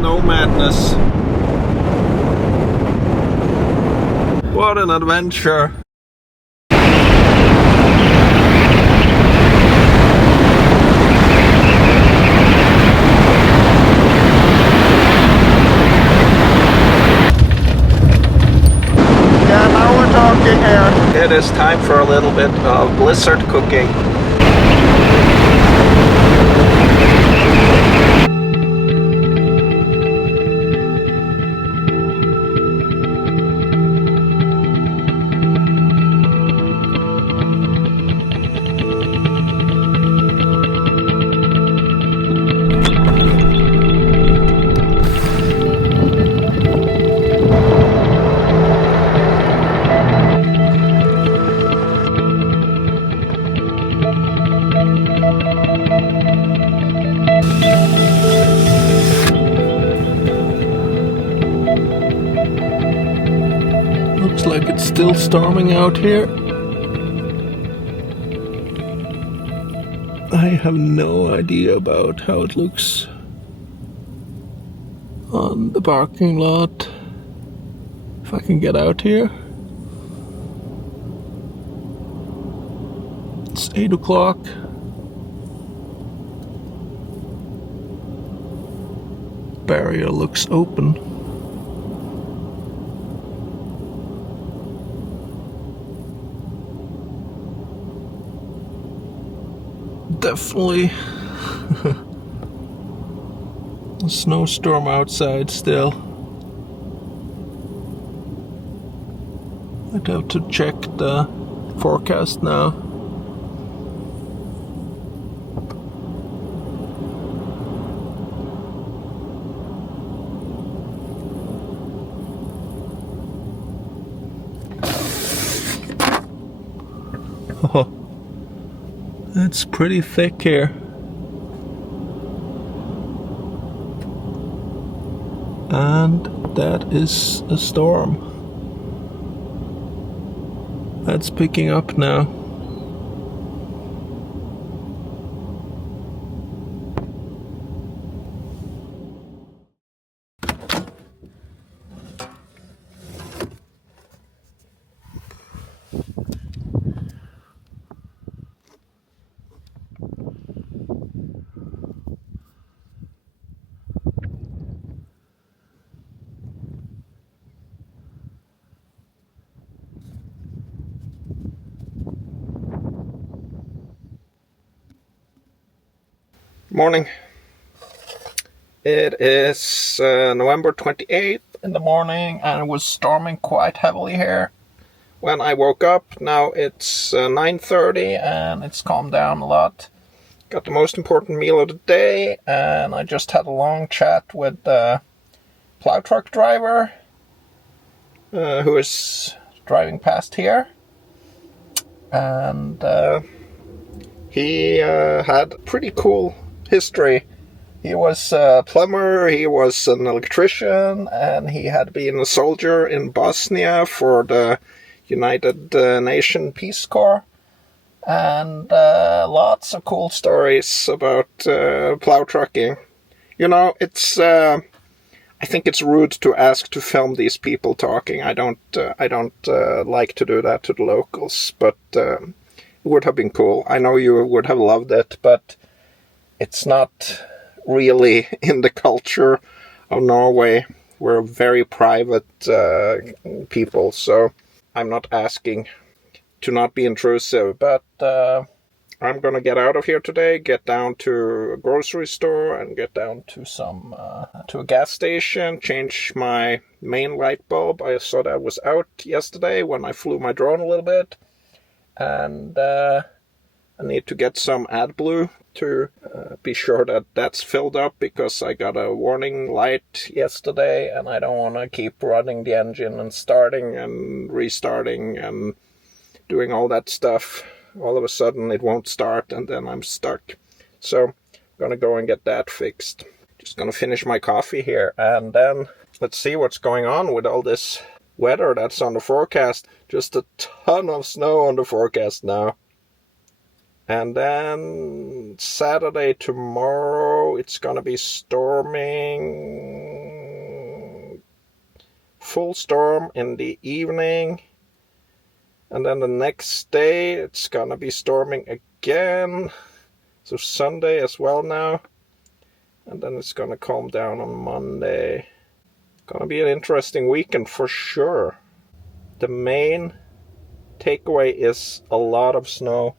snow madness. What an adventure! Yeah, now we're talking here. It is time for a little bit of blizzard cooking. Looks like it's still storming out here. I have no idea about how it looks on the parking lot. If I can get out here. It's 8 o'clock. Barrier looks open. Definitely a snowstorm outside still. I'd have to check the forecast now. Oh. It's pretty thick here. And that is a storm. That's picking up now. Morning. It is November 28th in the morning, and it was storming quite heavily here when I woke up. Now it's 9:30 and it's calmed down a lot. Got the most important meal of the day, and I just had a long chat with the plow truck driver who is driving past here, and he had pretty cool history. He was a plumber, he was an electrician, and he had been a soldier in Bosnia for the United Nations Peace Corps. And lots of cool stories about plow trucking. You know, it's I think it's rude to ask to film these people talking. I don't like to do that to the locals, but it would have been cool. I know you would have loved it, but it's not really in the culture of Norway. We're very private people, so I'm not asking to not be intrusive, but I'm gonna get out of here today, get down to a grocery store and get down to to a gas station, change my main light bulb. I saw that was out yesterday when I flew my drone a little bit, and I need to get some AdBlue to be sure that that's filled up, because I got a warning light yesterday and I don't want to keep running the engine and starting and restarting and doing all that stuff. All of a sudden it won't start and then I'm stuck. So I'm gonna go and get that fixed. Just gonna finish my coffee here, and then let's see what's going on with all this weather that's on the forecast. Just a ton of snow on the forecast now. And then Saturday, tomorrow, it's gonna be storming full storm in the evening. And then the next day it's gonna be storming again. So Sunday as well now. And then it's gonna calm down on Monday. Gonna be an interesting weekend for sure. The main takeaway is a lot of snow.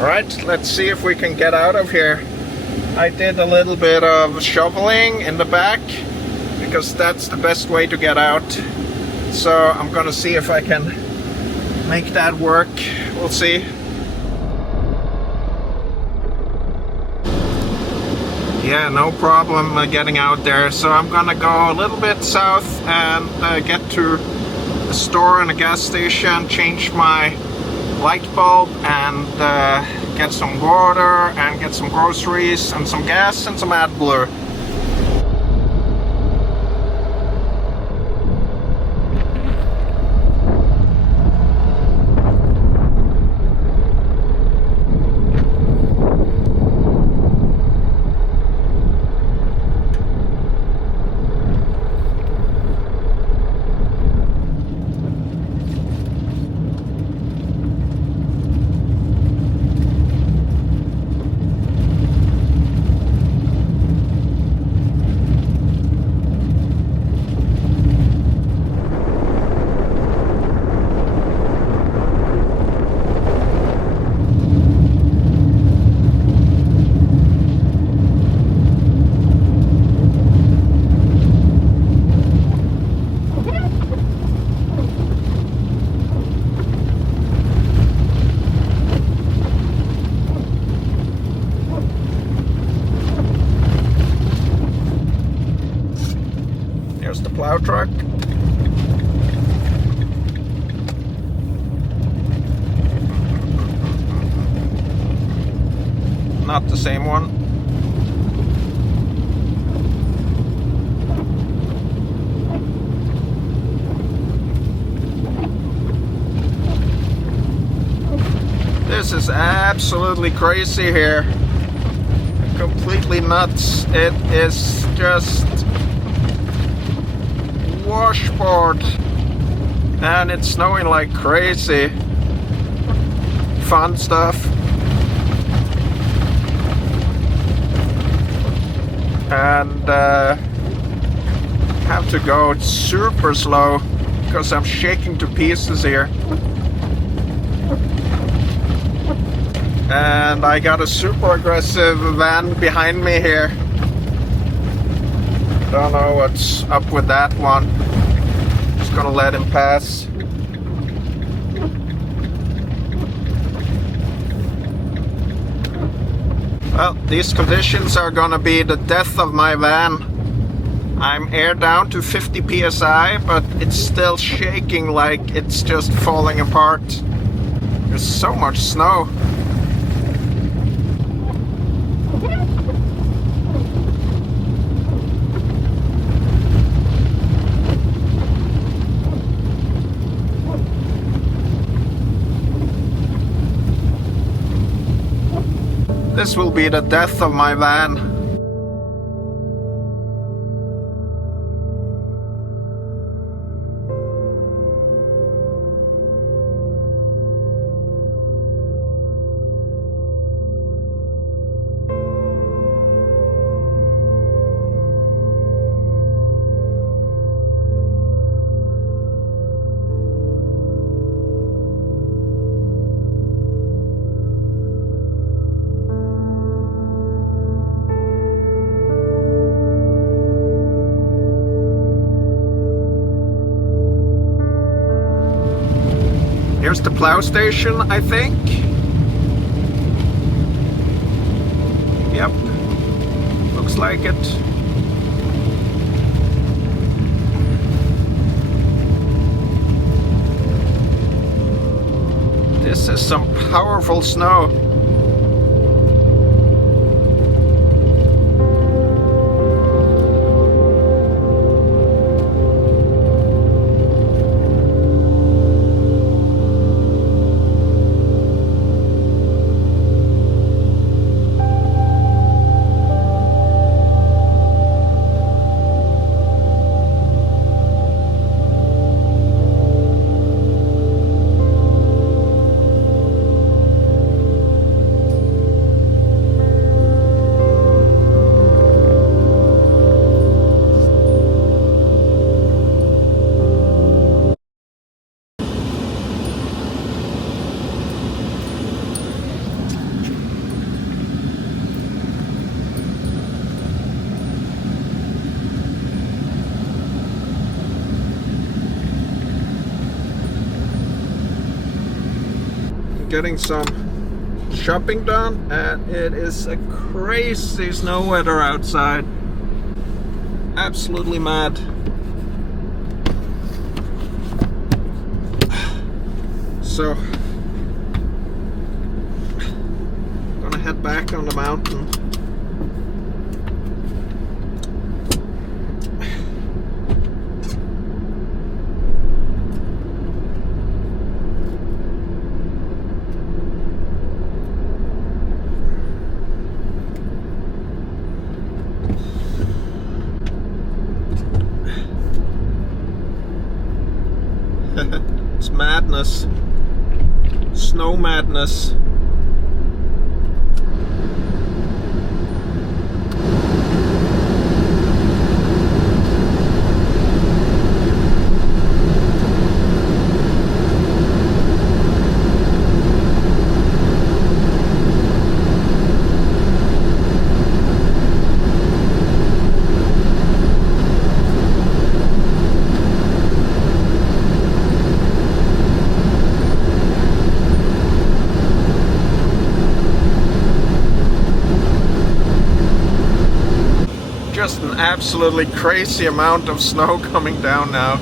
Alright, let's see if we can get out of here. I did a little bit of shoveling in the back because that's the best way to get out. So I'm gonna see if I can make that work. We'll see. Yeah, no problem getting out there. So I'm gonna go a little bit south and get to a store and a gas station, change my light bulb and get some water and get some groceries and some gas and some AdBlur. There's the plow truck. Not the same one. This is absolutely crazy here. Completely nuts. It is just washboard and it's snowing like crazy. Fun stuff. And have to go super slow because I'm shaking to pieces here. And I got a super aggressive van behind me here. Don't know what's up with that one. Just gonna let him pass. Well, these conditions are gonna be the death of my van. I'm aired down to 50 psi, but it's still shaking like it's just falling apart. There's so much snow. This will be the death of my van. Here's the plow station, I think. Yep, looks like it. This is some powerful snow. getting some shopping done, and it is a crazy snow weather outside. Absolutely mad. So, gonna head back on the mountain. It's madness. Snow madness. Just an absolutely crazy amount of snow coming down now.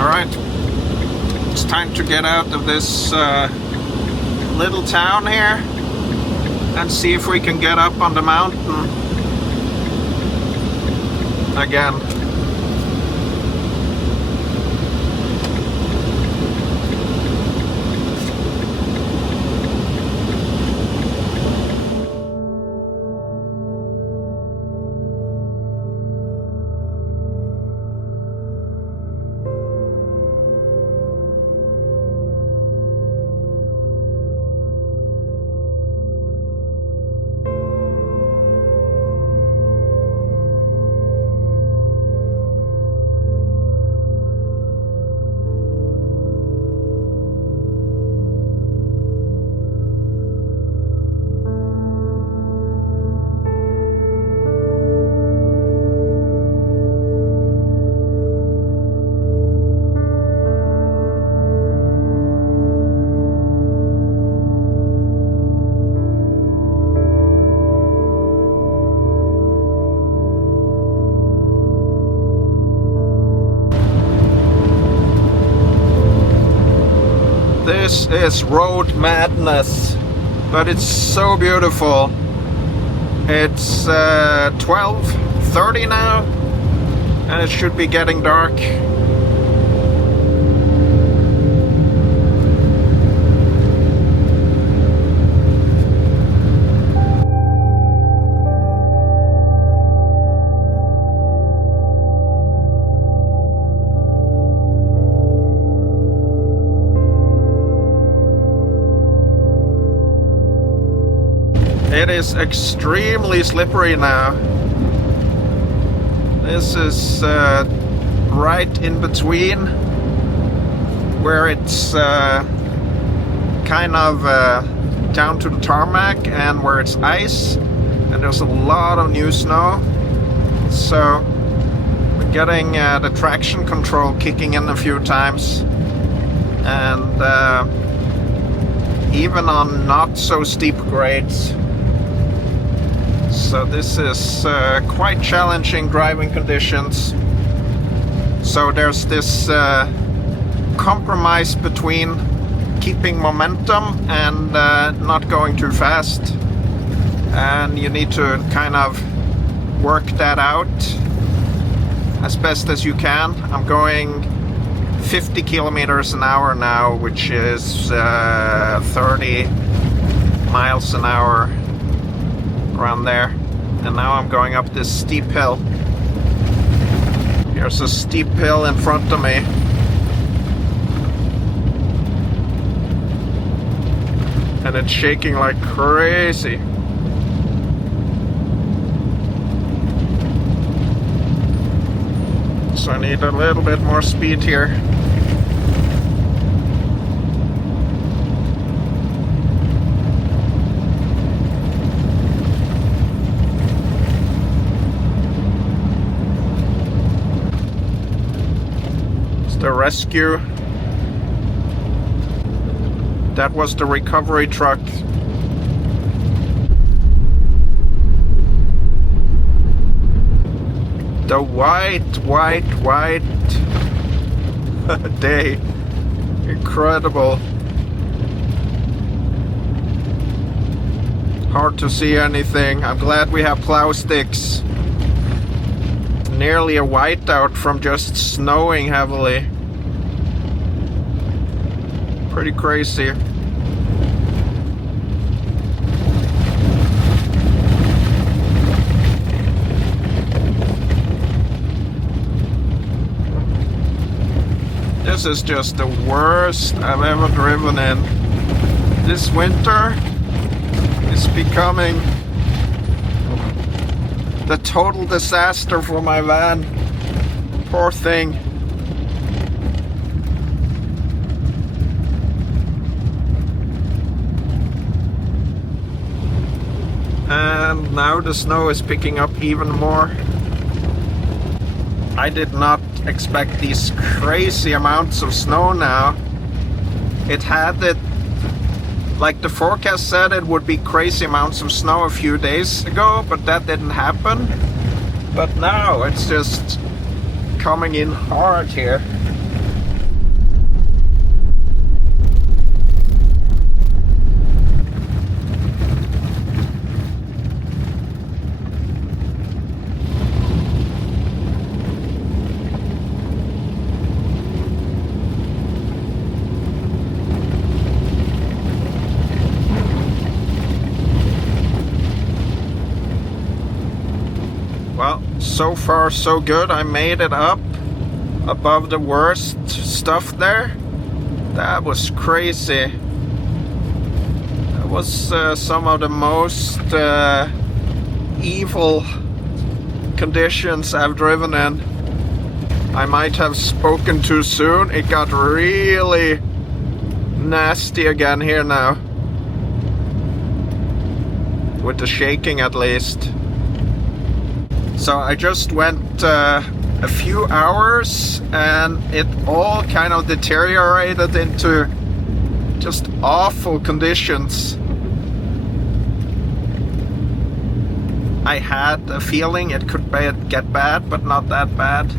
Alright, it's time to get out of this little town here and see if we can get up on the mountain again. This is road madness, but it's so beautiful. It's 12:30 now, and it should be getting dark. It is extremely slippery now. This is right in between where it's kind of down to the tarmac and where it's ice, and there's a lot of new snow. So we're getting the traction control kicking in a few times, and even on not so steep grades. So this is quite challenging driving conditions. So there's this compromise between keeping momentum and not going too fast. And you need to kind of work that out as best as you can. I'm going 50 kilometers an hour now, which is 30 miles an hour, around there. And now I'm going up this steep hill. Here's a steep hill in front of me. And it's shaking like crazy. So I need a little bit more speed here. the rescue. That was the recovery truck. The white day. Incredible. Hard to see anything. I'm glad we have plow sticks. Nearly a whiteout from just snowing heavily. Pretty crazy. This is just the worst I've ever driven in. This winter is becoming the total disaster for my van. Poor thing. And now the snow is picking up even more. I did not expect these crazy amounts of snow now. It had it, like the forecast said, it would be crazy amounts of snow a few days ago, but that didn't happen. But now it's just coming in hard here. Well, so far so good. I made it up above the worst stuff there. That was crazy. That was some of the most evil conditions I've driven in. I might have spoken too soon. It got really nasty again here now. With the shaking at least. So I just went a few hours and it all kind of deteriorated into just awful conditions. I had a feeling it could get bad, but not that bad.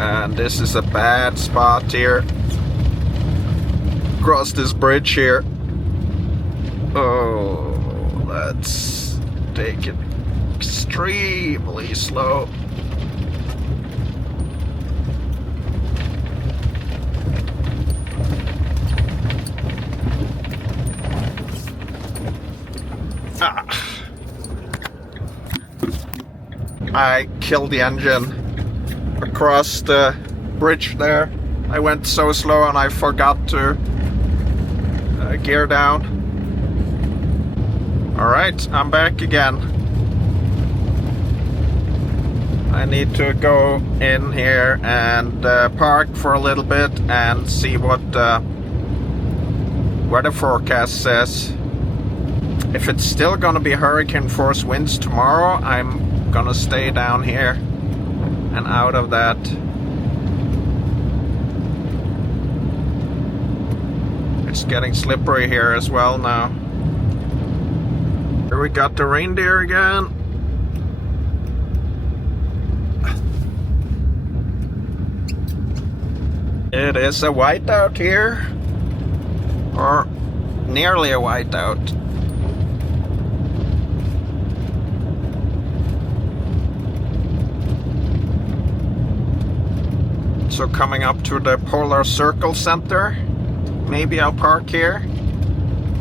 And this is a bad spot here. Across this bridge here. Oh, let's take it extremely slow. I killed the engine across the bridge there. I went so slow and I forgot to gear down. Alright, I'm back again. I need to go in here and park for a little bit and see what the weather forecast says. If it's still gonna be hurricane force winds tomorrow, I'm gonna stay down here and out of that. It's getting slippery here as well now. Here we got the reindeer again. It is a whiteout here, or nearly a whiteout. So coming up to the polar circle center, maybe I'll park here,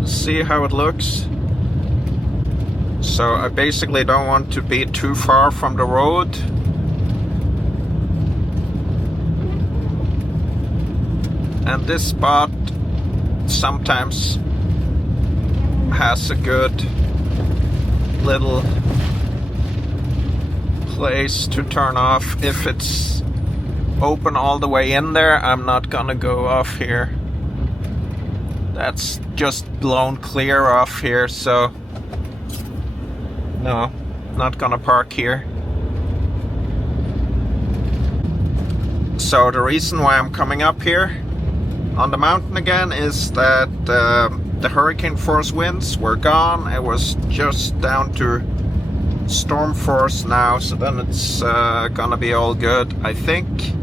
see how it looks. So I basically don't want to be too far from the road. And this spot sometimes has a good little place to turn off. If it's open all the way in there, I'm not gonna go off here. That's just blown clear off here, so no, not gonna park here. So the reason why I'm coming up here on the mountain again is that the hurricane force winds were gone. It was just down to storm force now, so then it's gonna be all good, I think.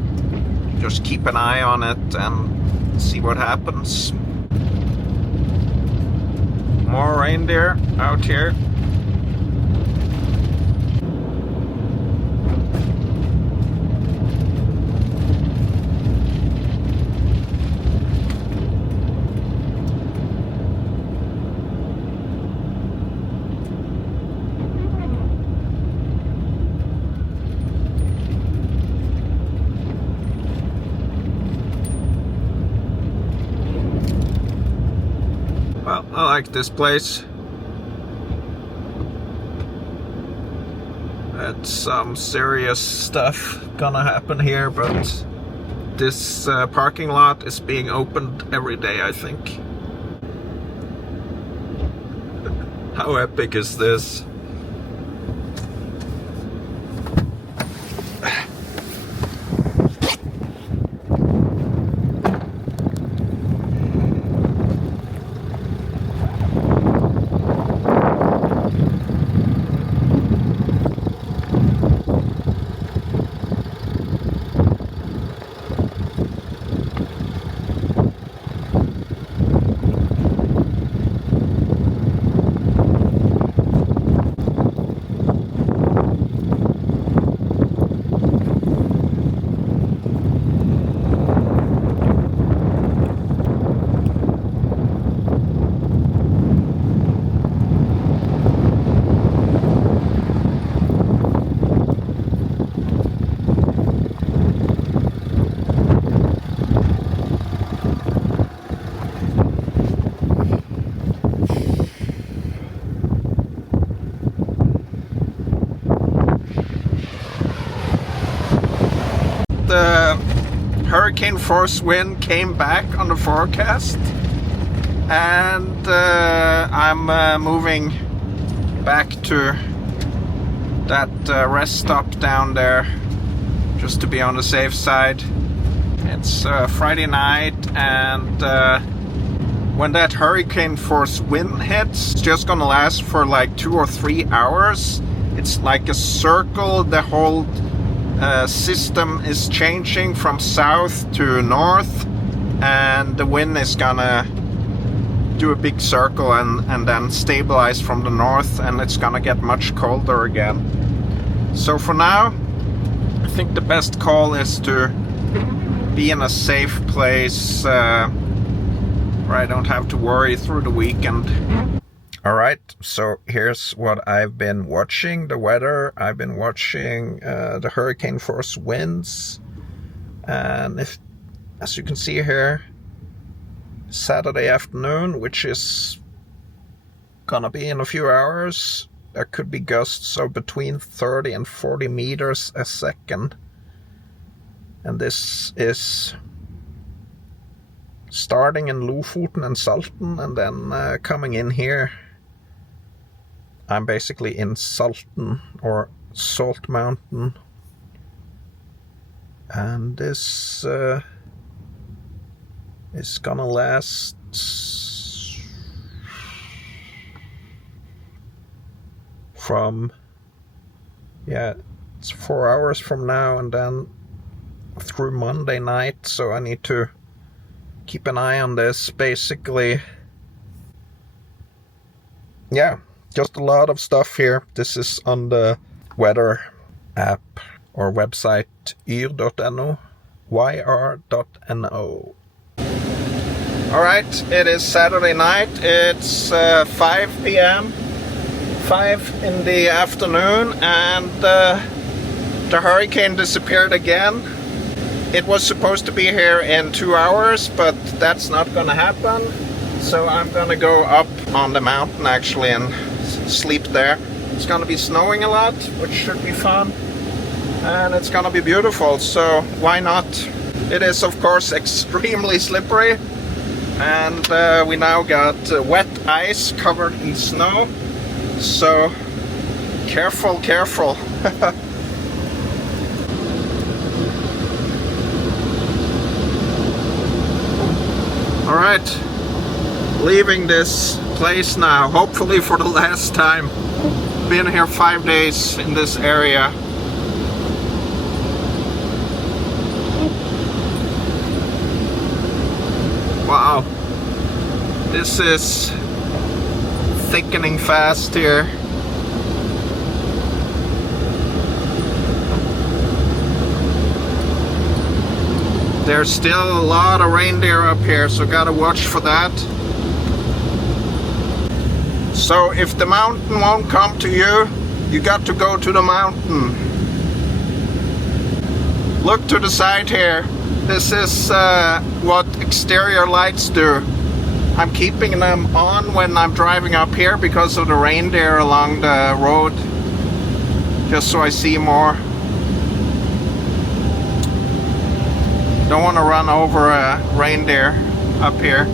Just keep an eye on it and see what happens. More reindeer out here. Well, I like this place. It's some serious stuff gonna happen here, but this parking lot is being opened every day, I think. How epic is this? The hurricane force wind came back on the forecast, and I'm moving back to that rest stop down there just to be on the safe side. It's Friday night, and when that hurricane force wind hits, it's just gonna last for like 2 or 3 hours. It's like a circle. The whole system is changing from south to north, and the wind is gonna do a big circle and then stabilize from the north, and it's gonna get much colder again. So for now, I think the best call is to be in a safe place where I don't have to worry through the weekend. Alright, so here's what I've been watching, the weather. I've been watching the hurricane force winds, and as you can see here, Saturday afternoon, which is gonna be in a few hours, there could be gusts of between 30 and 40 meters a second. And this is starting in Lofoten and Salten and then coming in here. I'm basically in Salten, or Salt Mountain, and this is gonna last from, it's 4 hours from now and then through Monday night, so I need to keep an eye on this. Basically, just a lot of stuff here. This is on the weather app or website yr.no, yr.no. Alright, it is Saturday night. It's 5 p.m. 5 in the afternoon, and the hurricane disappeared again. It was supposed to be here in 2 hours, but that's not gonna happen. So I'm gonna go up on the mountain actually and sleep there. It's gonna be snowing a lot, which should be fun, and it's gonna be beautiful, so why not? It is of course extremely slippery, and we now got wet ice covered in snow, so careful. Alright, leaving this place now, hopefully for the last time. Been here 5 days in this area. Wow, this is thickening fast here. There's still a lot of reindeer up here, so gotta watch for that. So if the mountain won't come to you, you got to go to the mountain. Look to the side here. This is what exterior lights do. I'm keeping them on when I'm driving up here because of the reindeer along the road, just so I see more. Don't want to run over a reindeer up here.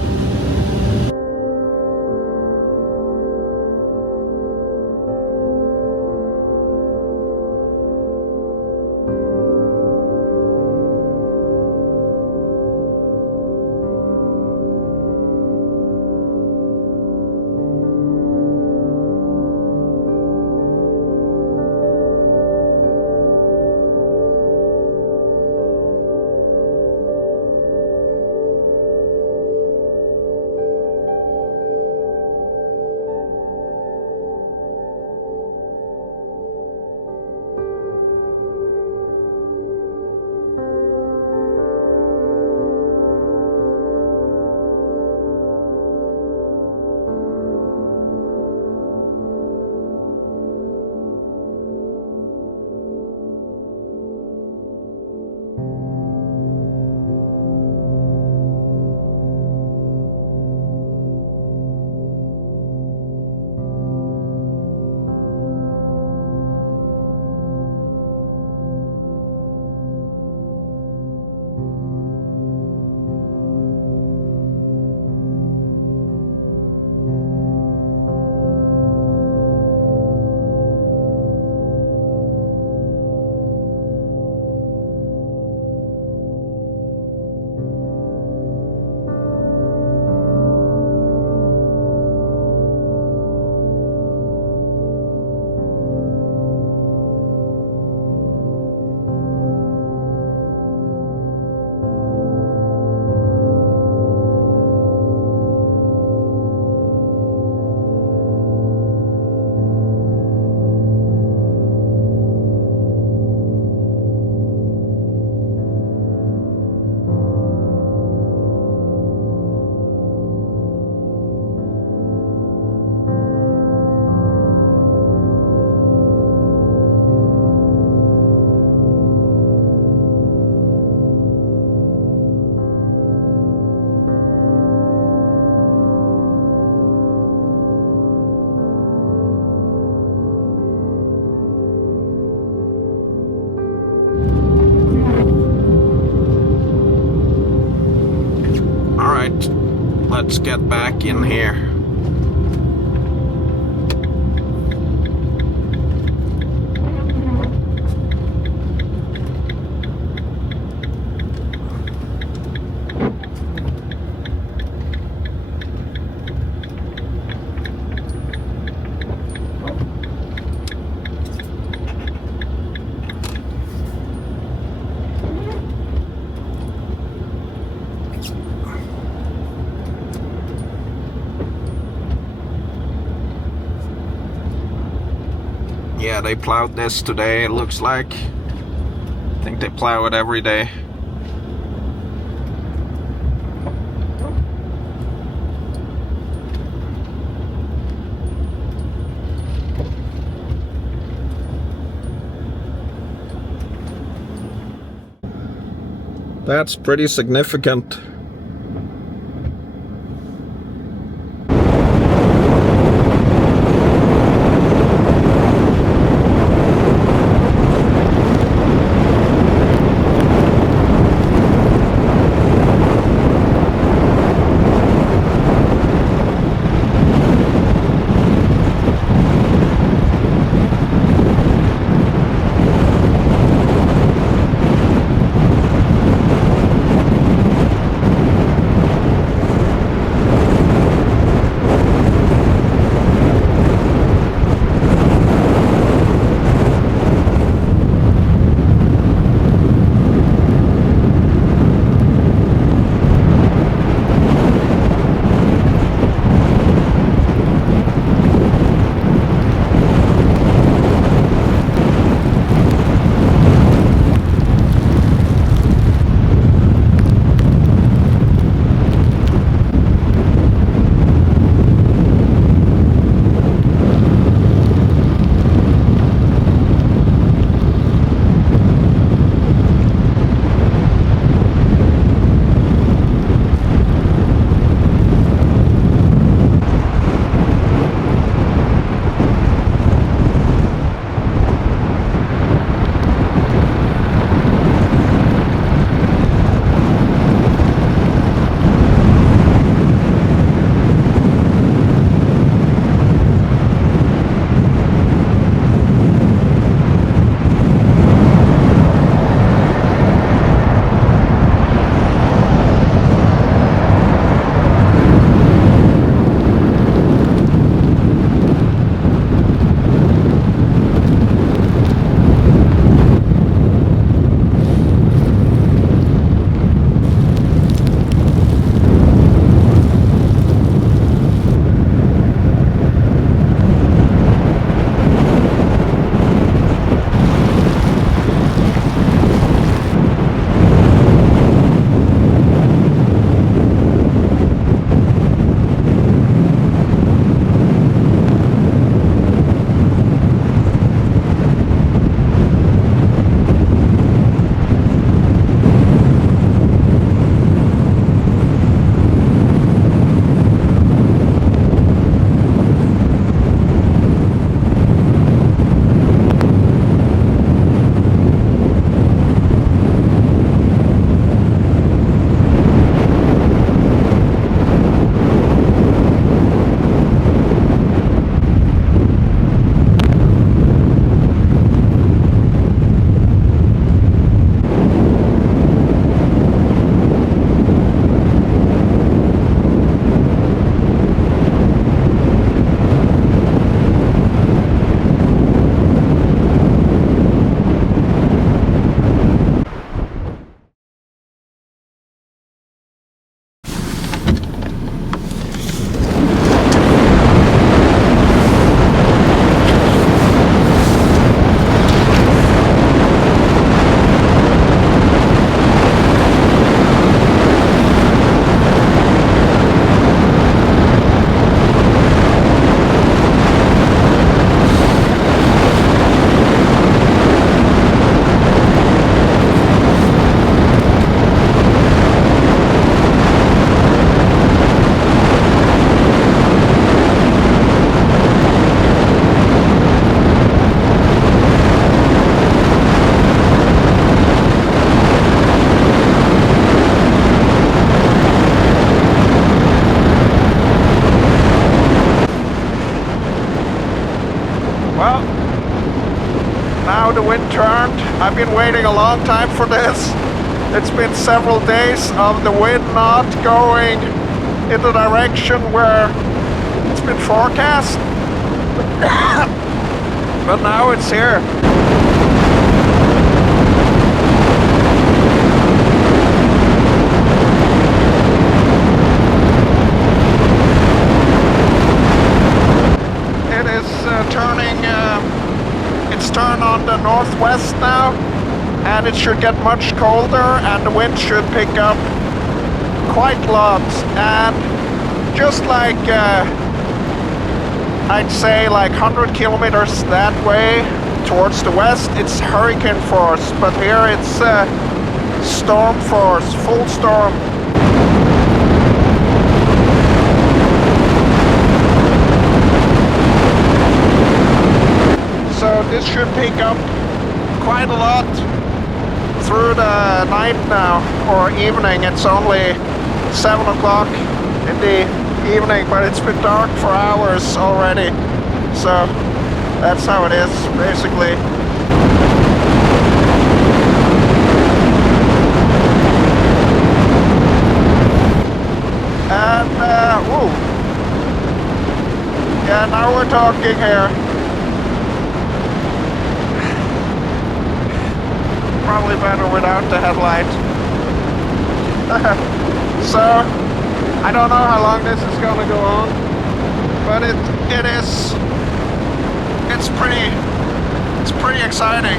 Let's get back in here. Yeah, they plowed this today, it looks like. I think they plow it every day. That's pretty significant. Well, now the wind turned. I've been waiting a long time for this. It's been several days of the wind not going in the direction where it's been forecast. But now it's here. It is it's turned on the northwest now, and it should get much colder, and the wind should pick up quite a lot. And just like I'd say like 100 kilometers that way towards the west, it's hurricane force, but here it's storm force, full storm. So this should pick up quite a lot through the night now, or evening. It's only 7 o'clock in the evening, but it's been dark for hours already. So that's how it is, basically. And, woo. Yeah, now we're talking here. Probably better without the headlight. So, I don't know how long this is gonna go on, but it's pretty exciting.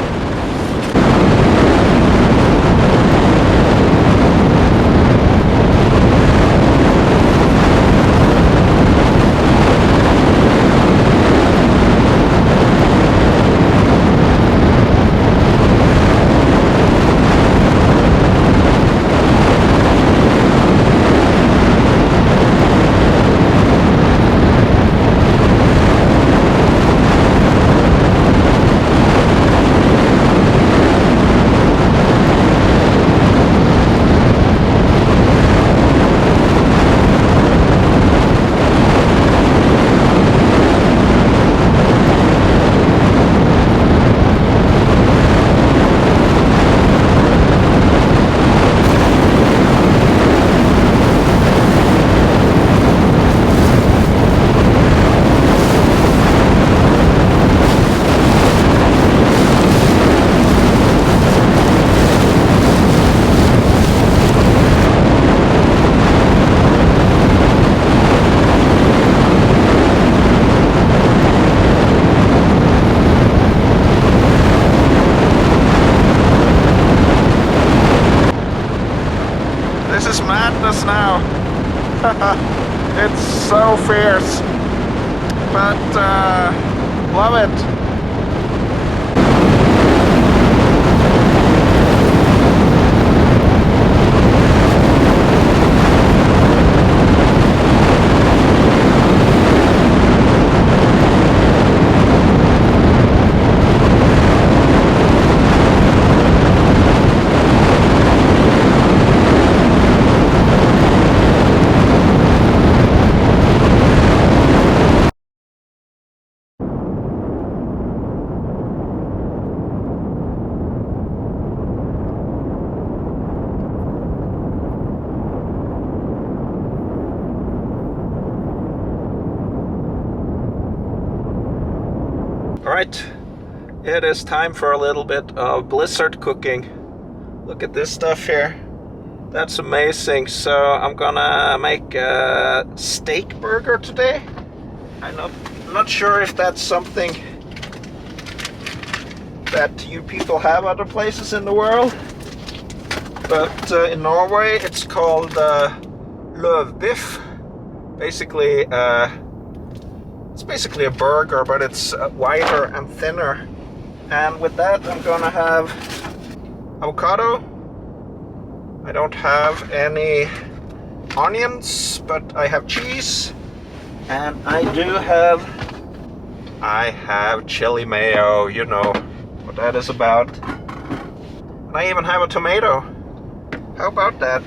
This is madness now. It's so fierce, but love it. Alright, it is time for a little bit of blizzard cooking. Look at this stuff here. That's amazing. So I'm gonna make a steak burger today. I'm not sure if that's something that you people have other places in the world. But in Norway it's called løvbiff. Basically it's basically a burger, but it's wider and thinner. And with that, I'm gonna have avocado. I don't have any onions, but I have cheese. And I have chili mayo, you know what that is about. And I even have a tomato. How about that?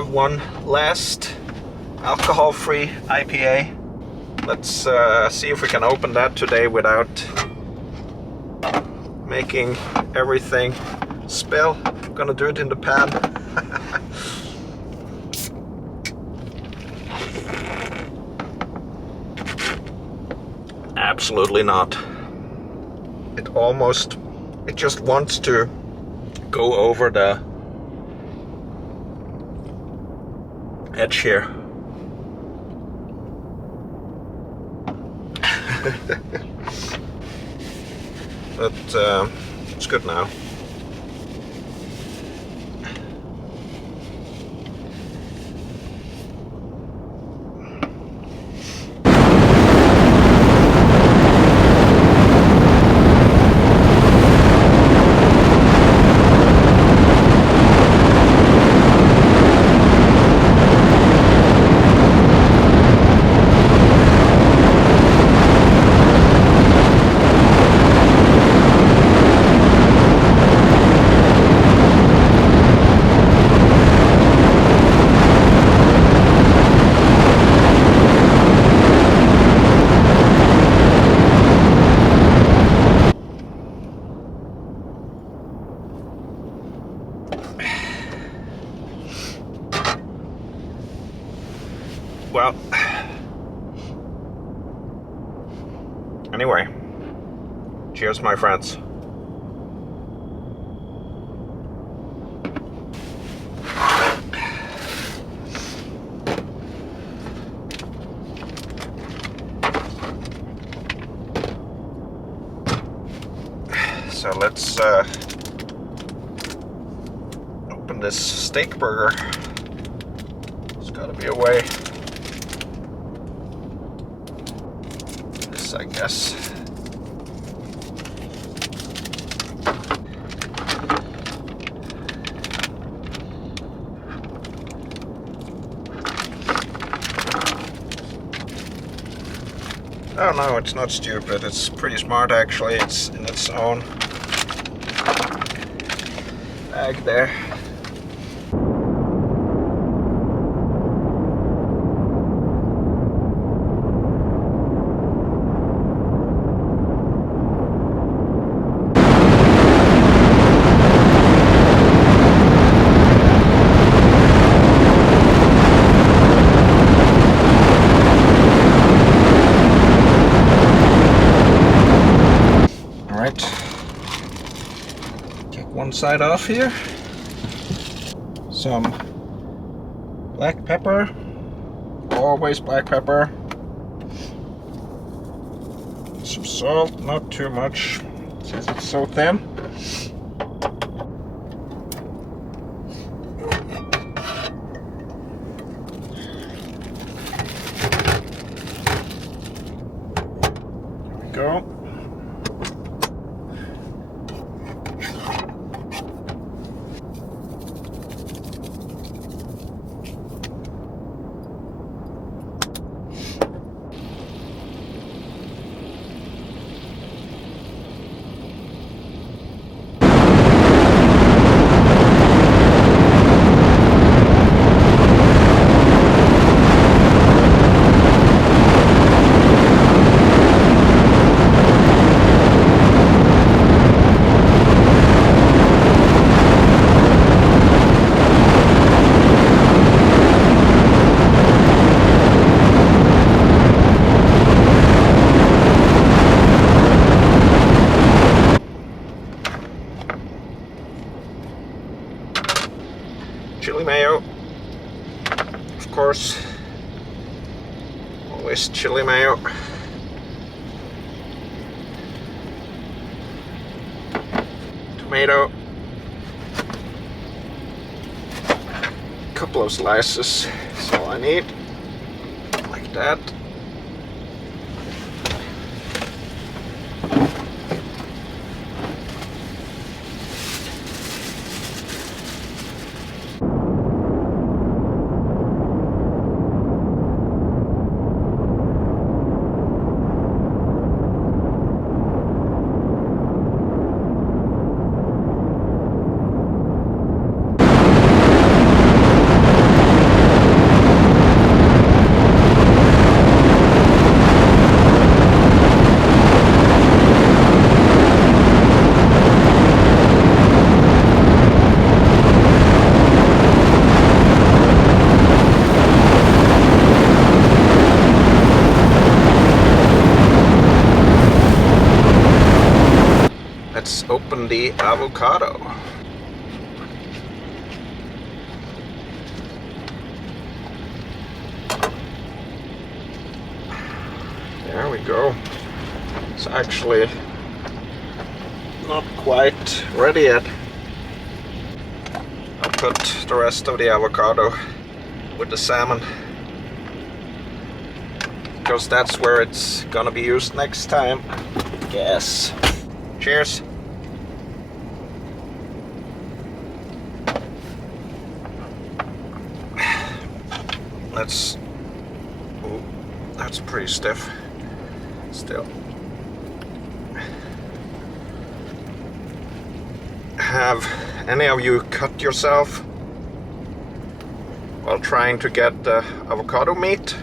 have one last alcohol-free IPA. Let's see if we can open that today without making everything spill. I'm gonna do it in the pan. Absolutely not. It just wants to go over the edge here. But it's good now. Well, anyway, cheers, my friends. So let's open this steak burger. There's gotta be a way. I guess. Oh no, it's not stupid. It's pretty smart actually. It's in its own bag there. Take one side off here. Some black pepper, always black pepper. Some salt, not too much since it's so thin. There we go. Chili mayo, of course, always chili mayo. Tomato, a couple of slices, that's all I need, like that. Let's open the avocado. There we go. It's actually not quite ready yet. I'll put the rest of the avocado with the salmon, because that's where it's gonna be used next time. Yes. Cheers. Let's... Ooh, that's pretty stiff. Still. Have any of you cut yourself while trying to get the avocado meat?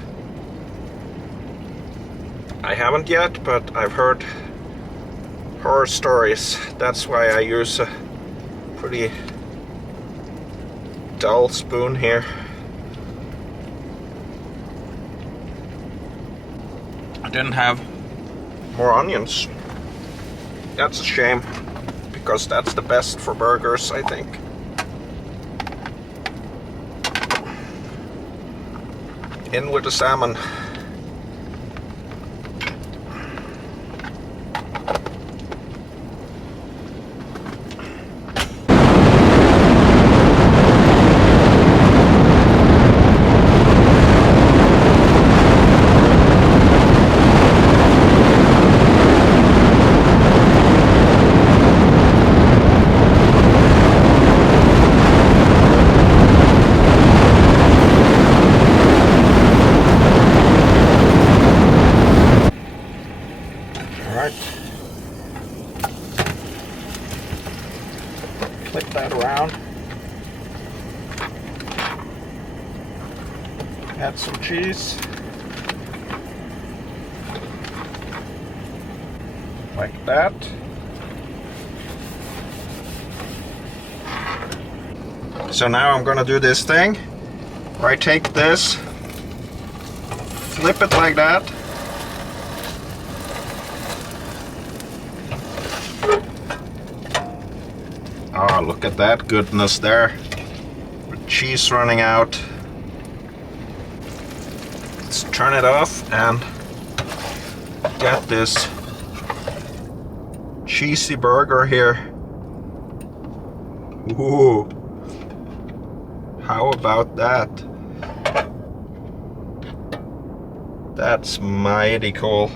I haven't yet, but I've heard horror stories. That's why I use a pretty dull spoon here. I didn't have more onions. That's a shame, because that's the best for burgers, I think. In with the salmon. Flip that around. Add some cheese. Like that. So now I'm gonna do this thing where I take this, flip it like that, oh, look at that goodness there. With cheese running out. Let's turn it off and get this cheesy burger here. Ooh. How about that? That's mighty cool.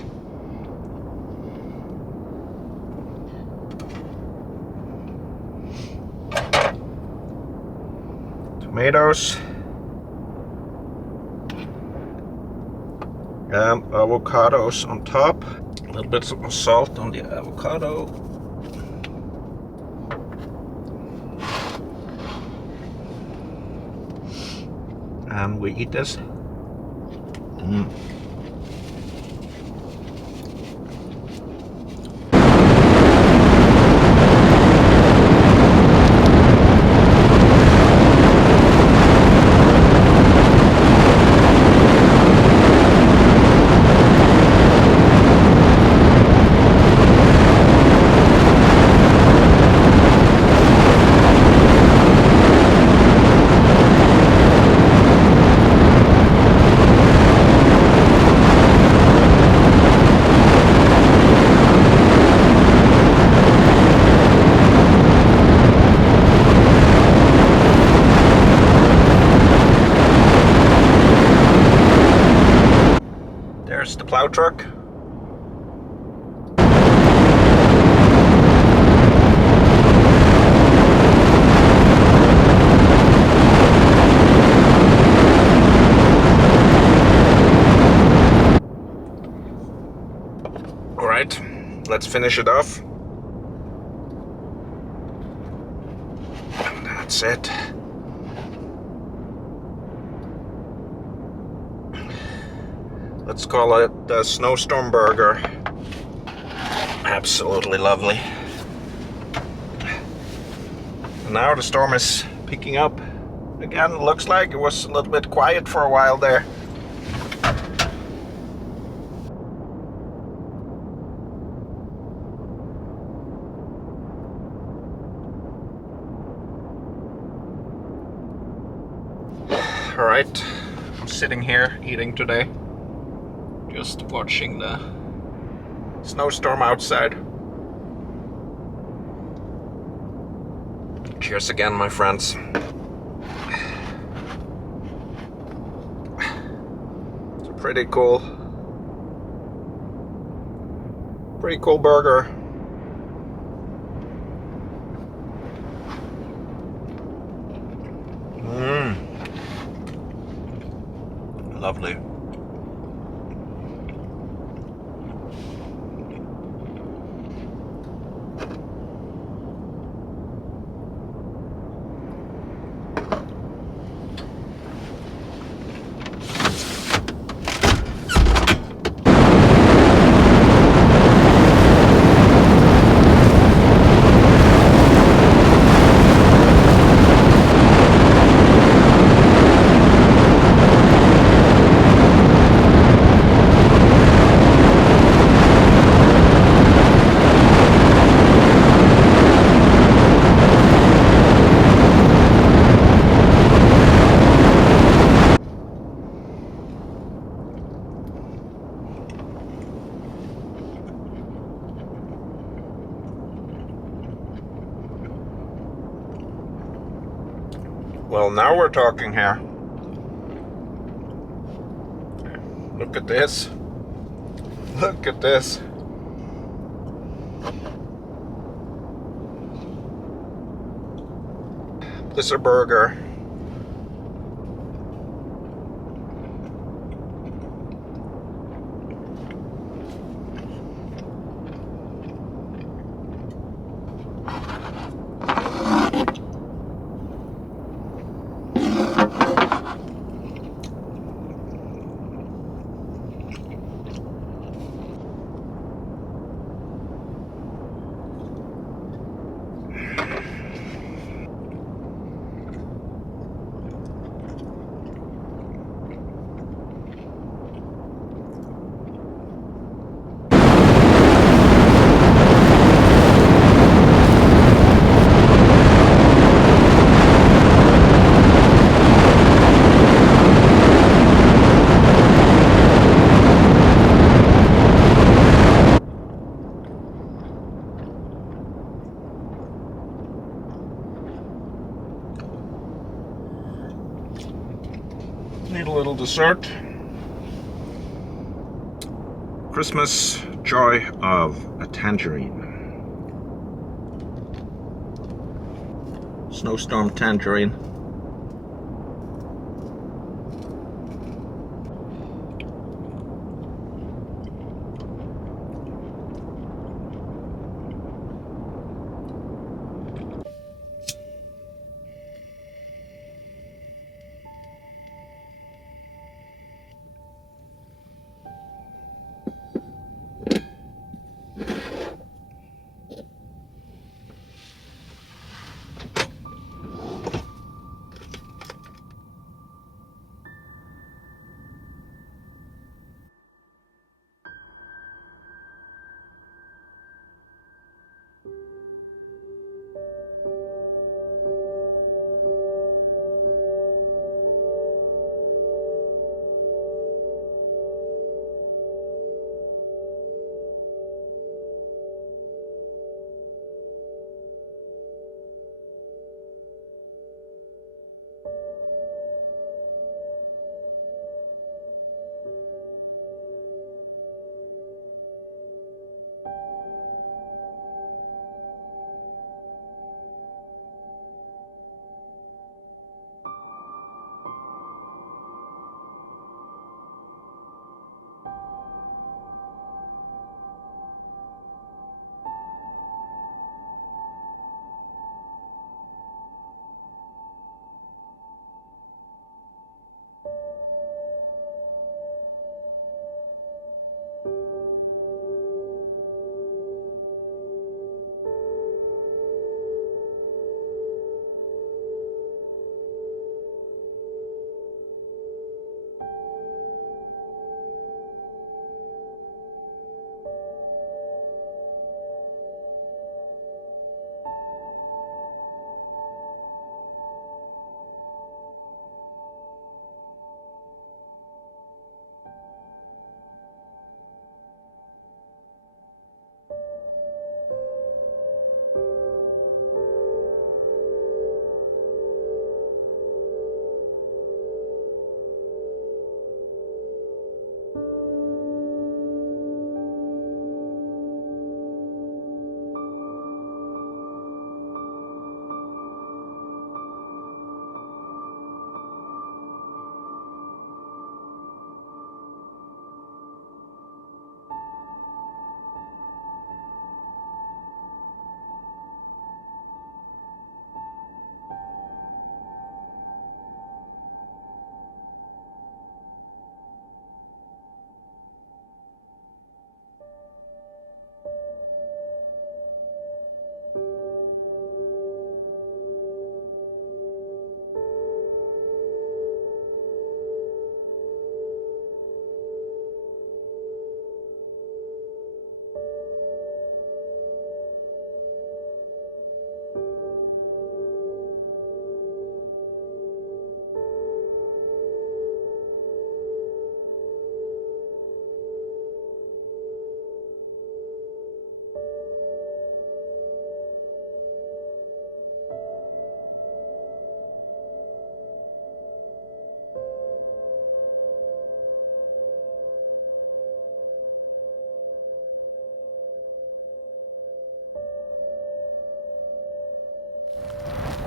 Tomatoes and avocados on top. A little bit of salt on the avocado. And we eat this. There's the plow truck. All right, let's finish it off. That's it. Let's call it the snowstorm burger. Absolutely lovely. And now the storm is picking up again. Looks like it was a little bit quiet for a while there. Alright, I'm sitting here eating today, just watching the snowstorm outside. Cheers again, my friends. It's a pretty cool burger. Lovely. Well, now we're talking here. Look at this. Look at this. This is a burger. Need a little dessert. Christmas joy of a tangerine. Snowstorm tangerine.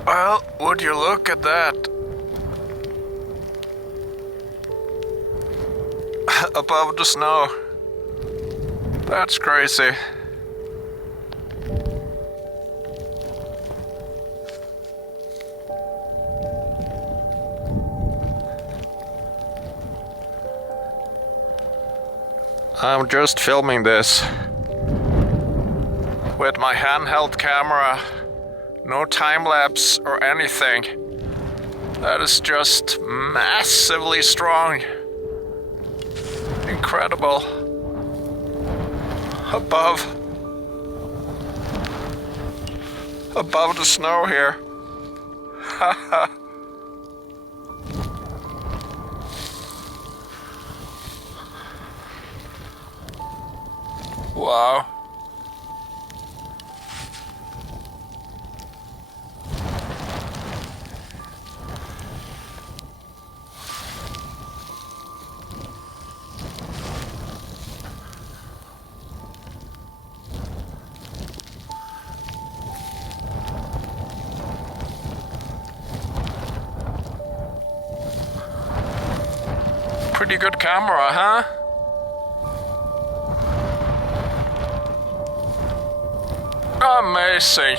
Well, would you look at that? Above the snow. That's crazy. I'm just filming this with my handheld camera. No time lapse or anything. That is just massively strong. Incredible. Above the snow here. Haha. Wow. Pretty good camera, huh? Amazing.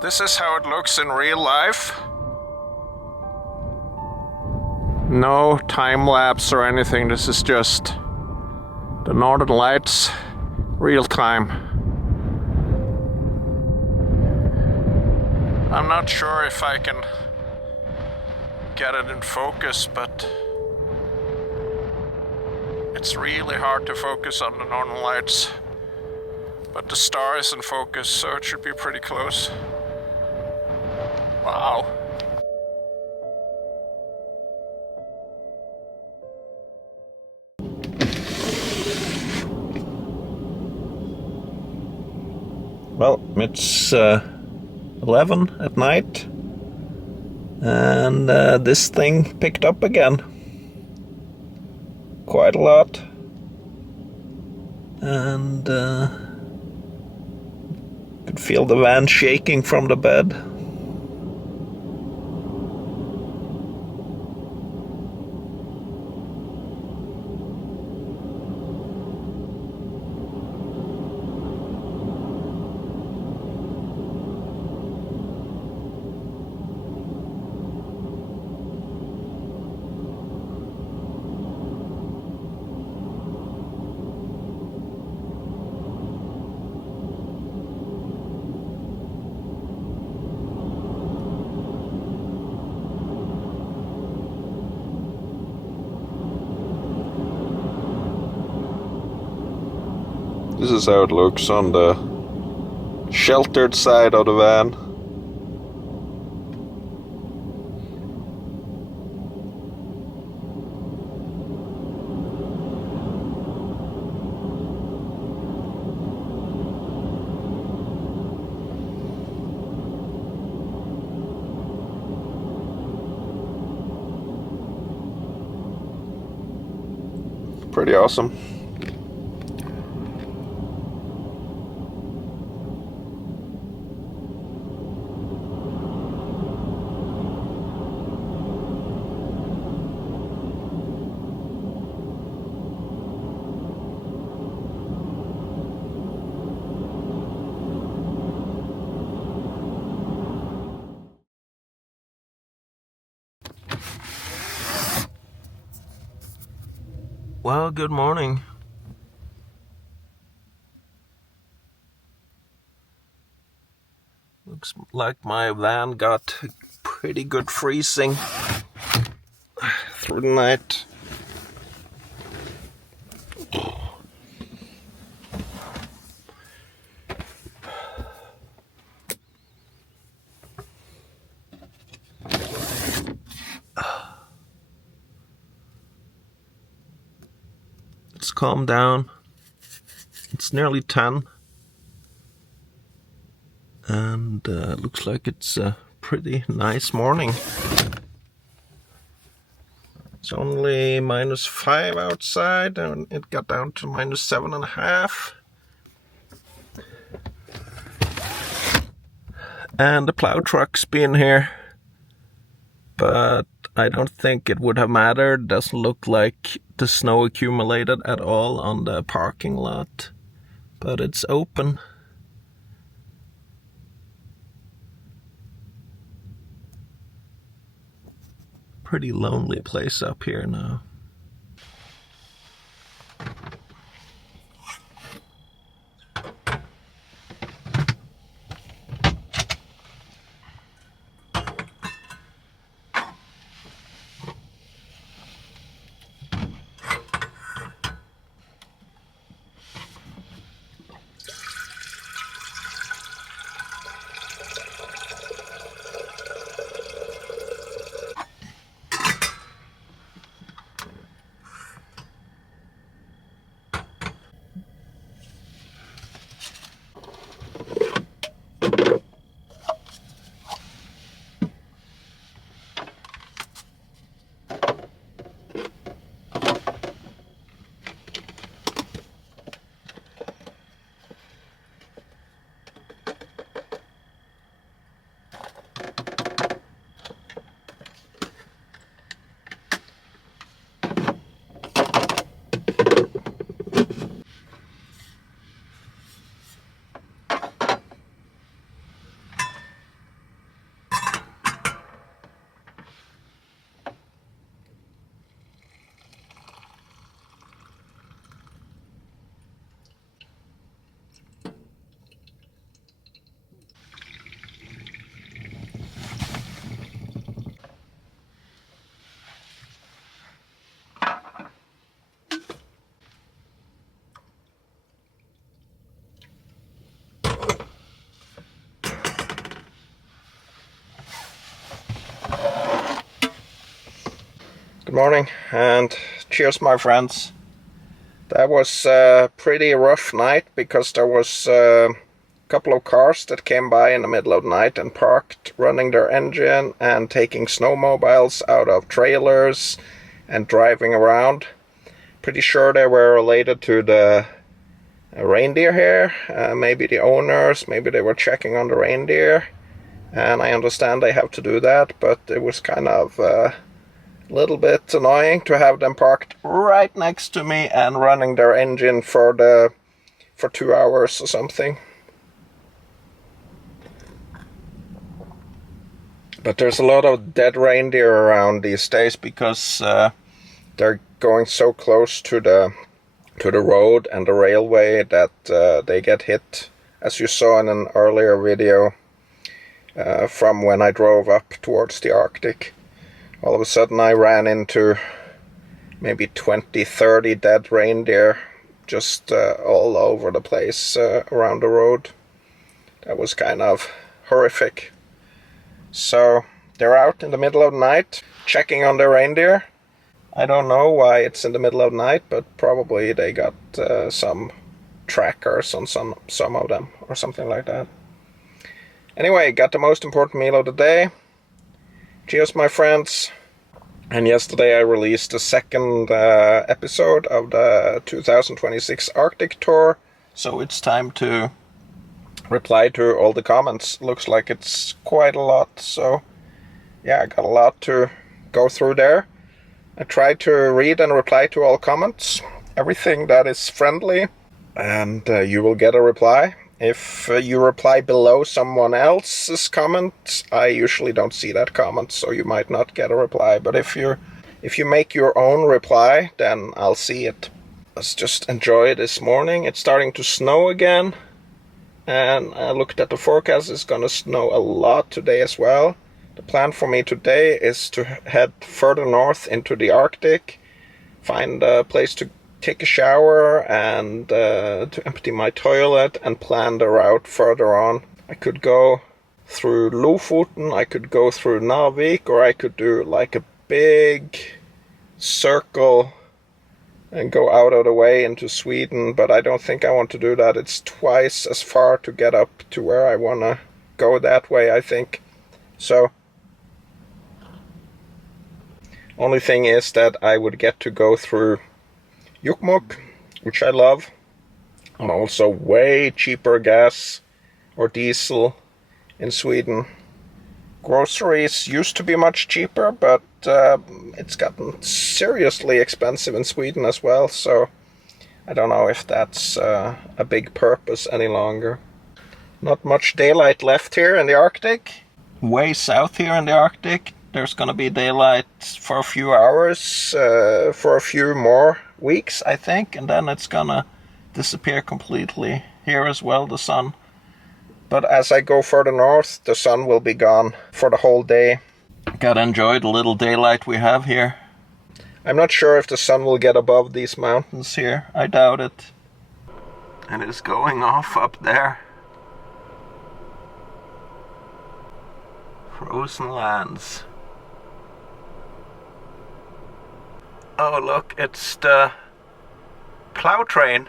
This is how it looks in real life. No time lapse or anything. This is just the Northern Lights, real time. I'm not sure if I can get it in focus, but it's really hard to focus on the Northern Lights. But the star is in focus, so it should be pretty close. Wow. Well, it's 11 at night, and this thing picked up again. Quite a lot. And could feel the van shaking from the bed. This is how it looks on the sheltered side of the van. Pretty awesome. Well, good morning. Looks like my van got pretty good freezing through the night. It's calmed down. It's nearly 10. And looks like it's a pretty nice morning. It's only -5 outside, and it got down to -7.5. And the plow truck's been here, but I don't think it would have mattered. Doesn't look like the snow accumulated at all on the parking lot, but it's open. Pretty lonely place up here now. Good morning, and cheers, my friends. That was a pretty rough night because there was a couple of cars that came by in the middle of the night and parked, running their engine and taking snowmobiles out of trailers and driving around. Pretty sure they were related to the reindeer here, maybe the owners, maybe they were checking on the reindeer, and I understand they have to do that, but it was kind of little bit annoying to have them parked right next to me and running their engine for 2 hours or something. But there's a lot of dead reindeer around these days because they're going so close to the road and the railway that they get hit, as you saw in an earlier video from when I drove up towards the Arctic. All of a sudden I ran into maybe 20-30 dead reindeer just all over the place around the road. That was kind of horrific. So they're out in the middle of the night checking on their reindeer. I don't know why it's in the middle of the night, but probably they got some trackers on some of them or something like that. Anyway, got the most important meal of the day. Cheers, my friends. And yesterday I released the second episode of the 2026 Arctic tour, so it's time to reply to all the comments. Looks like it's quite a lot, so yeah, I got a lot to go through there. I try to read and reply to all comments, everything that is friendly, and you will get a reply. If you reply below someone else's comment, I usually don't see that comment, so you might not get a reply. But if you make your own reply, then I'll see it. Let's just enjoy this morning. It's starting to snow again, and I looked at the forecast. It's gonna snow a lot today as well. The plan for me today is to head further north into the Arctic, find a place to take a shower and to empty my toilet and plan the route further on. I could go through Lofoten, I could go through Narvik, or I could do like a big circle and go out of the way into Sweden, but I don't think I want to do that. It's twice as far to get up to where I want to go that way, I think. So Only thing is that I would get to go through Jokkmokk, which I love, and also way cheaper gas or diesel in Sweden. Groceries used to be much cheaper, but it's gotten seriously expensive in Sweden as well, so I don't know if that's a big purpose any longer. Not much daylight left here in the Arctic. Way south here in the Arctic, there's gonna be daylight for a few hours, for a few more weeks, I think, and then it's gonna disappear completely. Here as well, the sun. But as I go further north, the sun will be gone for the whole day. Gotta enjoy the little daylight we have here. I'm not sure if the sun will get above these mountains here. I doubt it. And it's going off up there. Frozen lands. Oh look, it's the plow train.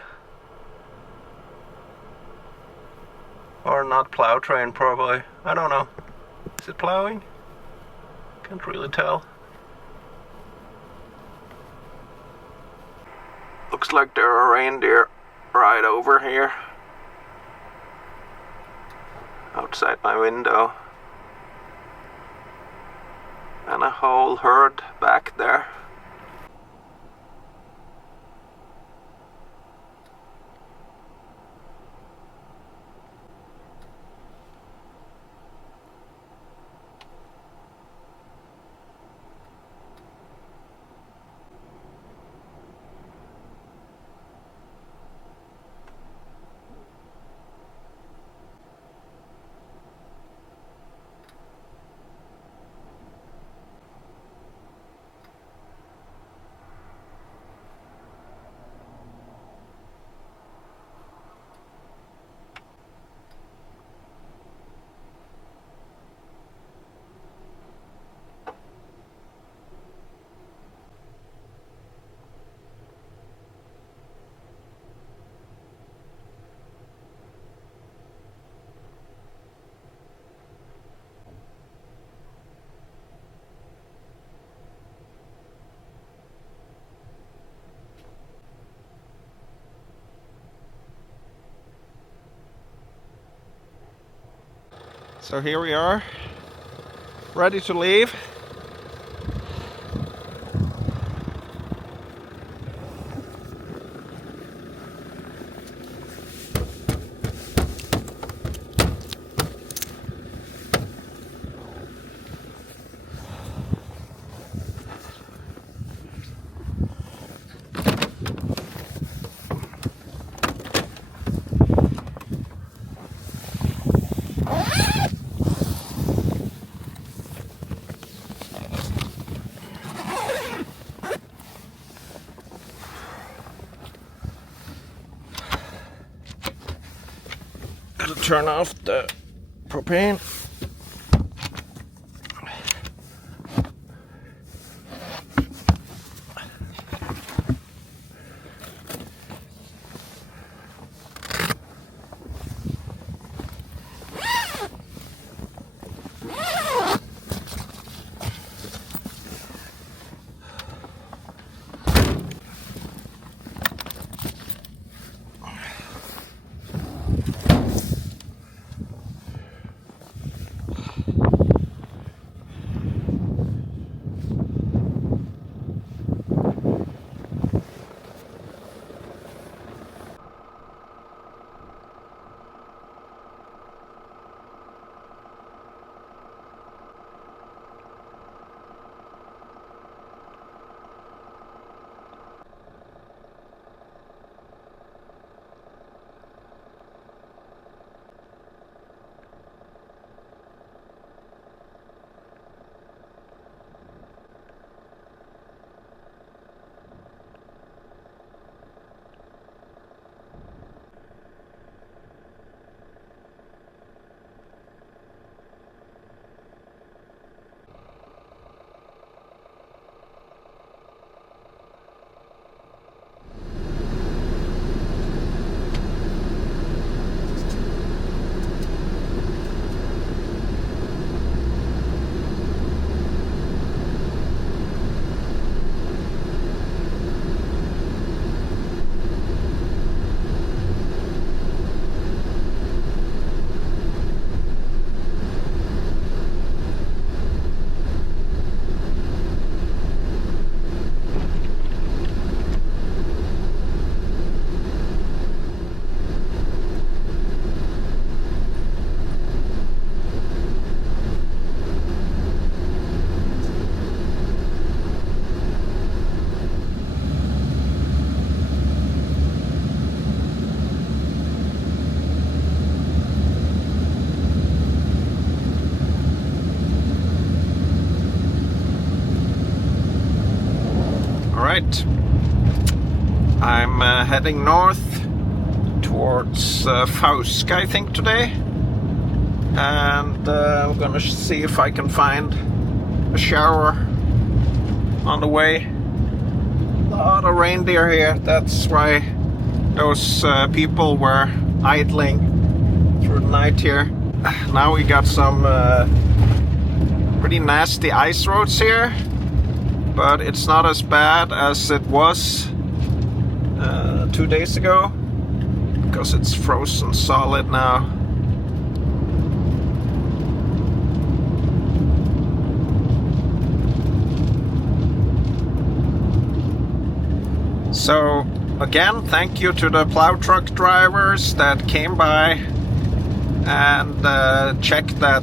Or not plow train, probably. I don't know. Is it plowing? Can't really tell. Looks like there are reindeer right over here. Outside my window. And a whole herd back there. So here we are, ready to leave. Gotta turn off the propane. Alright, I'm heading north towards Fauske, I think, today. And I'm gonna see if I can find a shower on the way. A lot of reindeer here, that's why those people were idling through the night here. Now we got some pretty nasty ice roads here, but it's not as bad as it was 2 days ago, because it's frozen solid now. So again, thank you to the plow truck drivers that came by and checked that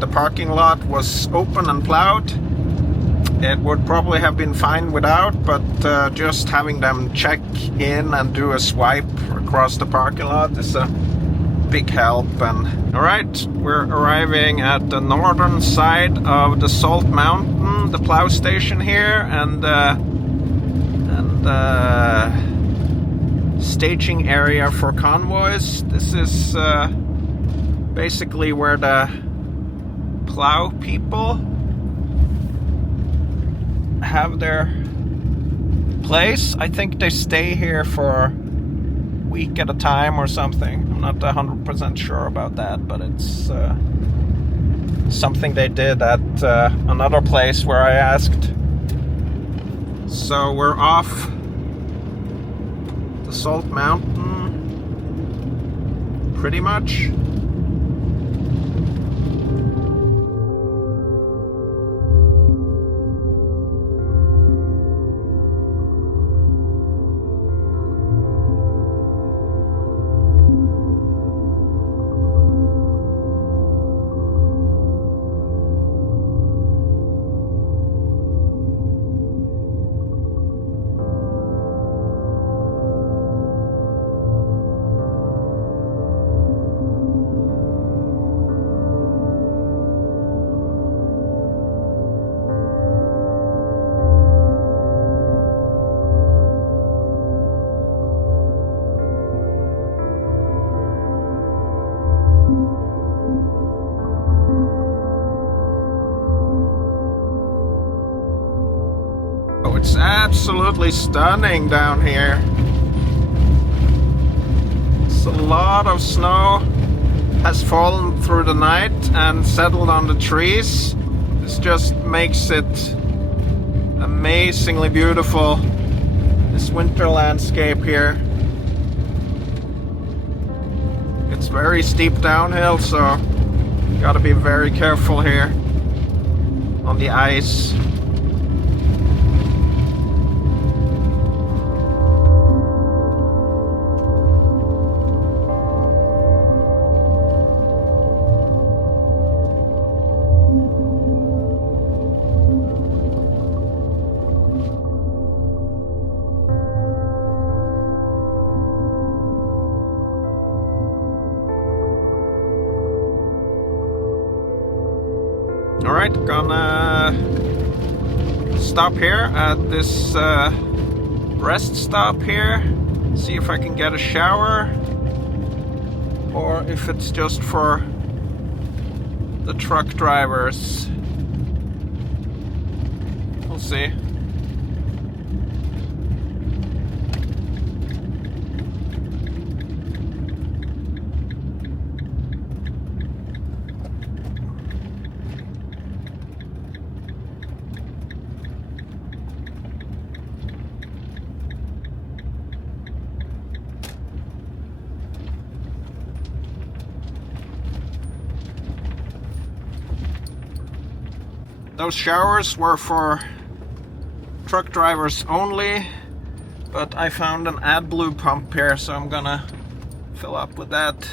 the parking lot was open and plowed. It would probably have been fine without, but just having them check in and do a swipe across the parking lot is a big help. And alright, we're arriving at the northern side of the Salt Mountain, the plow station here, and staging area for convoys. This is basically where the plow people have their place. I think they stay here for a week at a time or something. I'm not 100% sure about that, but it's something they did at another place where I asked. So we're off the Salt Mountain, pretty much. It's absolutely stunning down here. It's a lot of snow has fallen through the night and settled on the trees. This just makes it amazingly beautiful, this winter landscape here. It's very steep downhill, so you gotta be very careful here on the ice. Alright, gonna stop here at this rest stop here, see if I can get a shower, or if it's just for the truck drivers. We'll see. Those showers were for truck drivers only, but I found an AdBlue pump here, so I'm gonna fill up with that.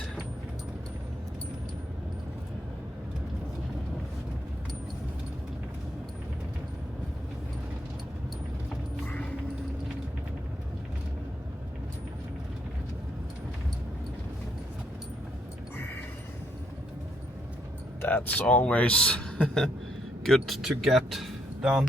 That's always good to get done.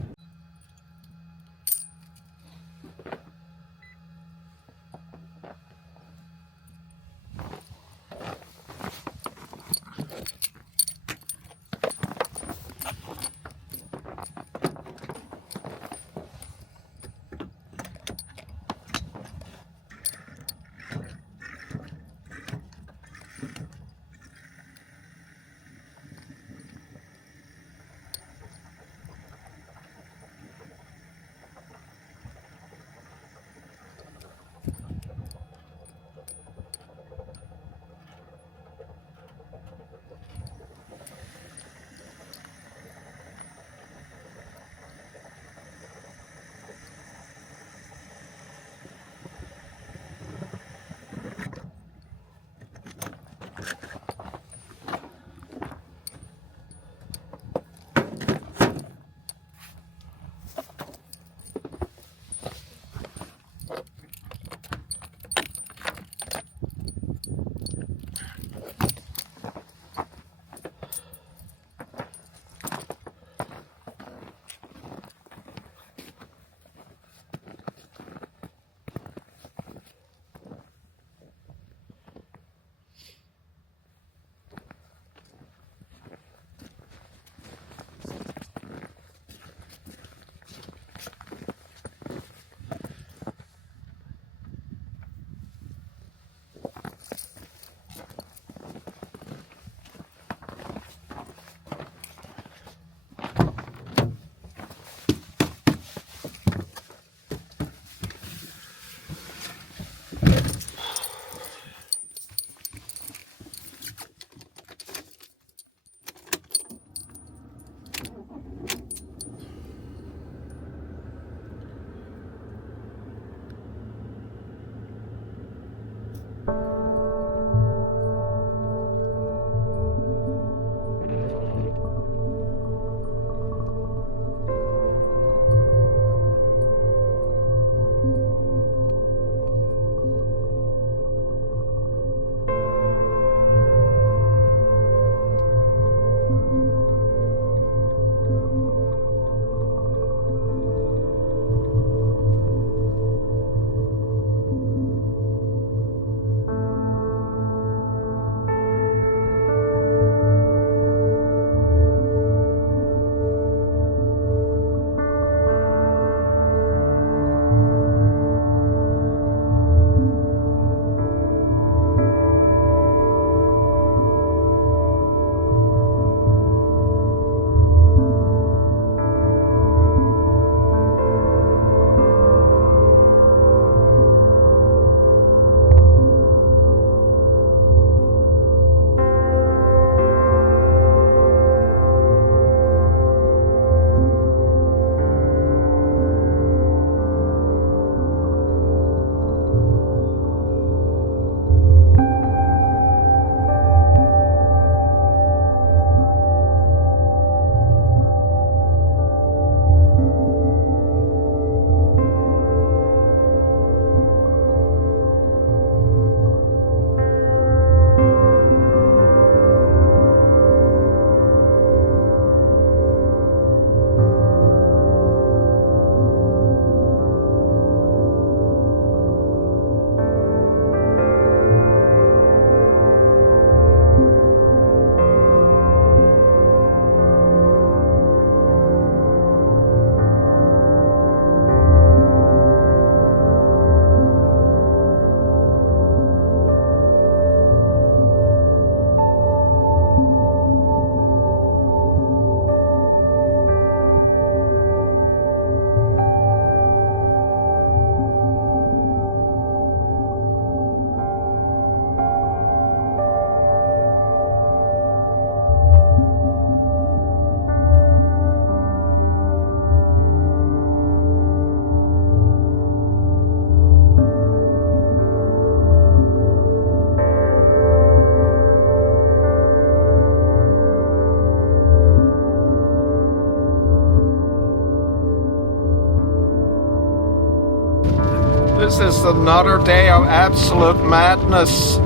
This is another day of absolute madness.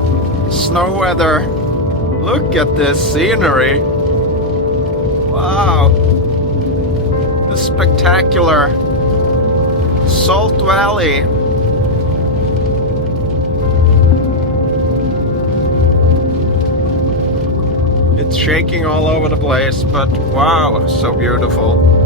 Snow weather. Look at this scenery. Wow. The spectacular Salt Valley. It's shaking all over the place, but wow, so beautiful.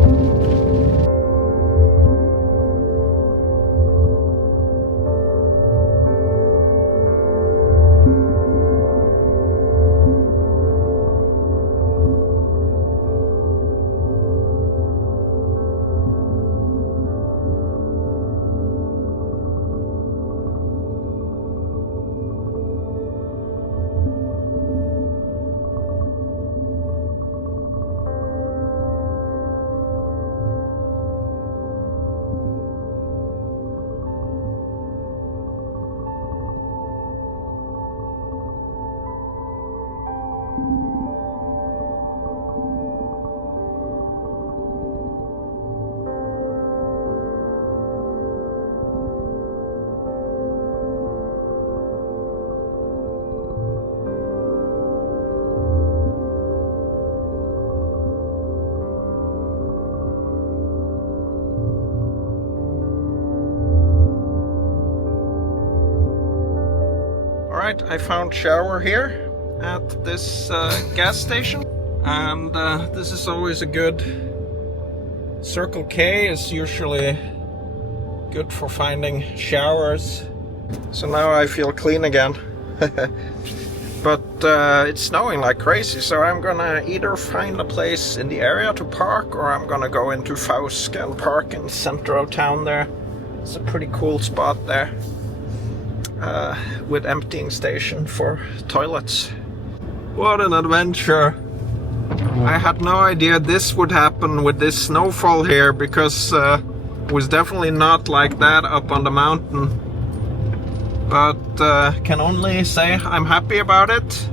Alright, I found shower here at this gas station, and this is always a good. Circle K is usually good for finding showers. So now I feel clean again. But it's snowing like crazy, so I'm gonna either find a place in the area to park, or I'm gonna go into Fauske and park in the center of town there. It's a pretty cool spot there. With emptying station for toilets. What an adventure! I had no idea this would happen with this snowfall here, because it was definitely not like that up on the mountain. But can only say I'm happy about it.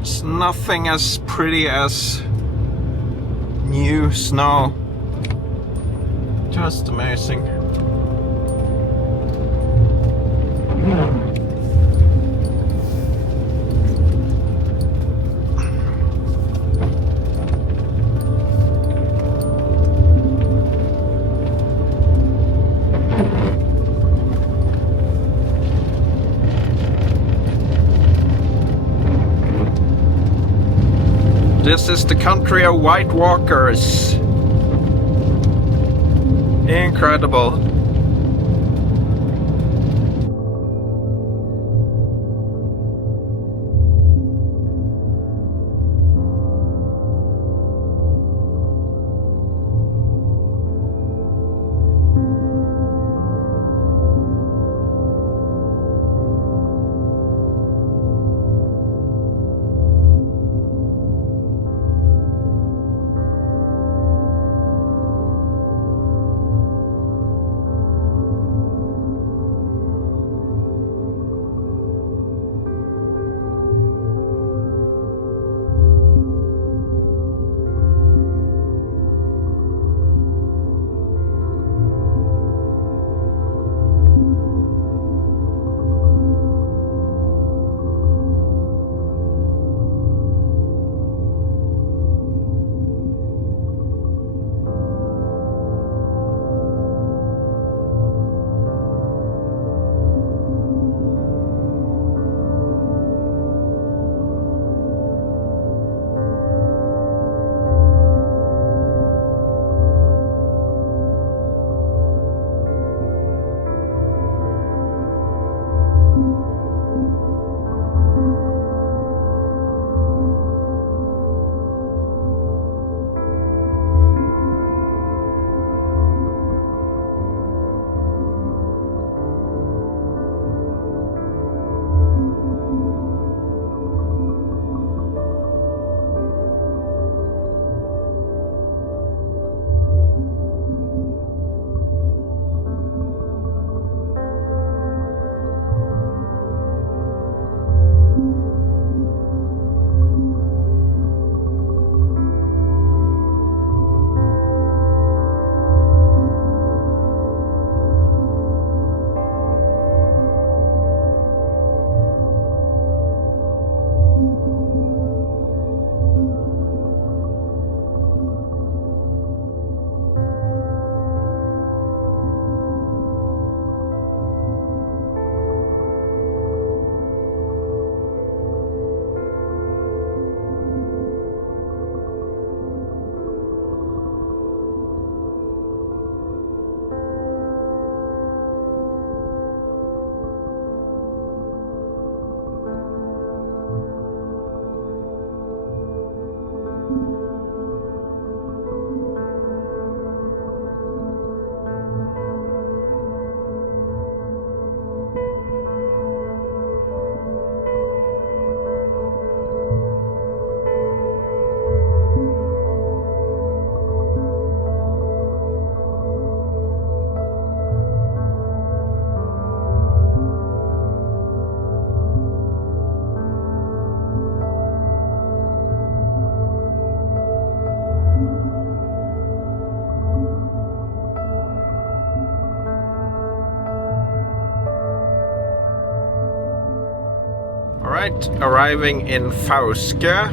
It's nothing as pretty as new snow. Just amazing. This is the country of White Walkers. Incredible. Alright, arriving in Fauske.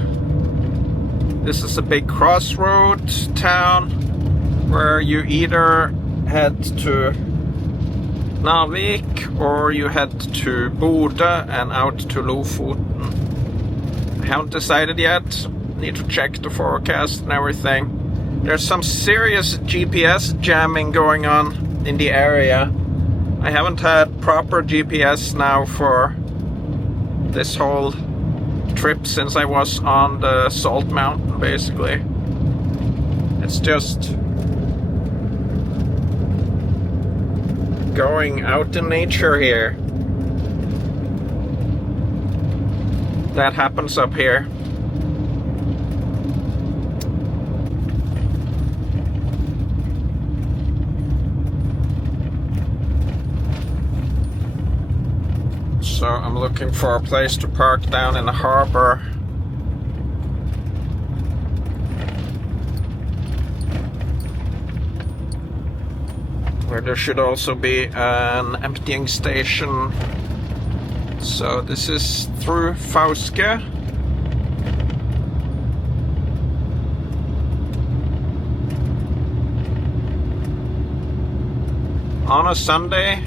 This is a big crossroad town where you either head to Narvik or you head to Bodø and out to Lofoten. I haven't decided yet. Need to check the forecast and everything. There's some serious GPS jamming going on in the area. I haven't had proper GPS now for this whole trip since I was on the Salt Mountain, basically. It's just going out in nature here. That happens up here. So I'm looking for a place to park down in the harbor. Where there should also be an emptying station. So this is through Fauske. On a Sunday.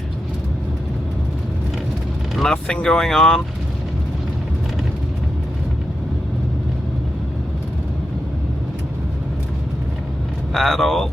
Nothing going on. At all.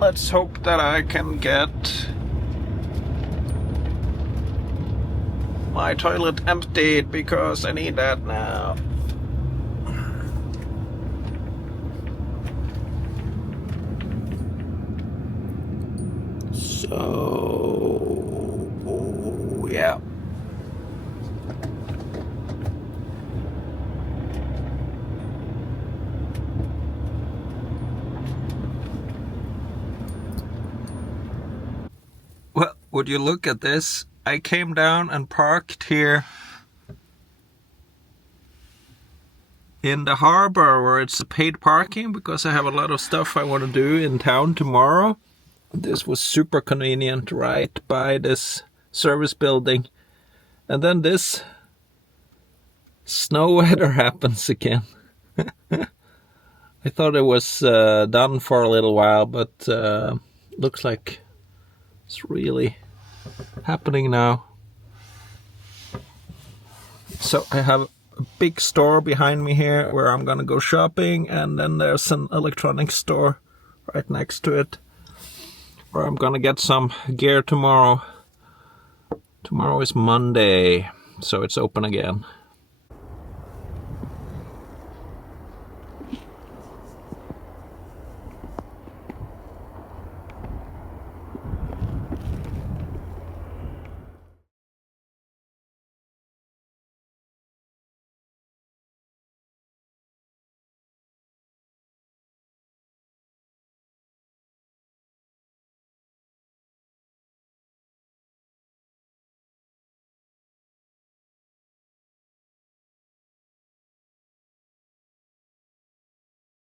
Let's hope that I can get my toilet emptied because I need that now. So, yeah. Well, would you look at this? I came down and parked here in the harbor where it's a paid parking because I have a lot of stuff I want to do in town tomorrow. This was super convenient right by this service building. And then this snow weather happens again. I thought it was done for a little while, but looks like it's really happening now. So I have a big store behind me here where I'm gonna go shopping, and then there's an electronics store right next to it where I'm gonna get some gear tomorrow. Tomorrow is Monday, so it's open again.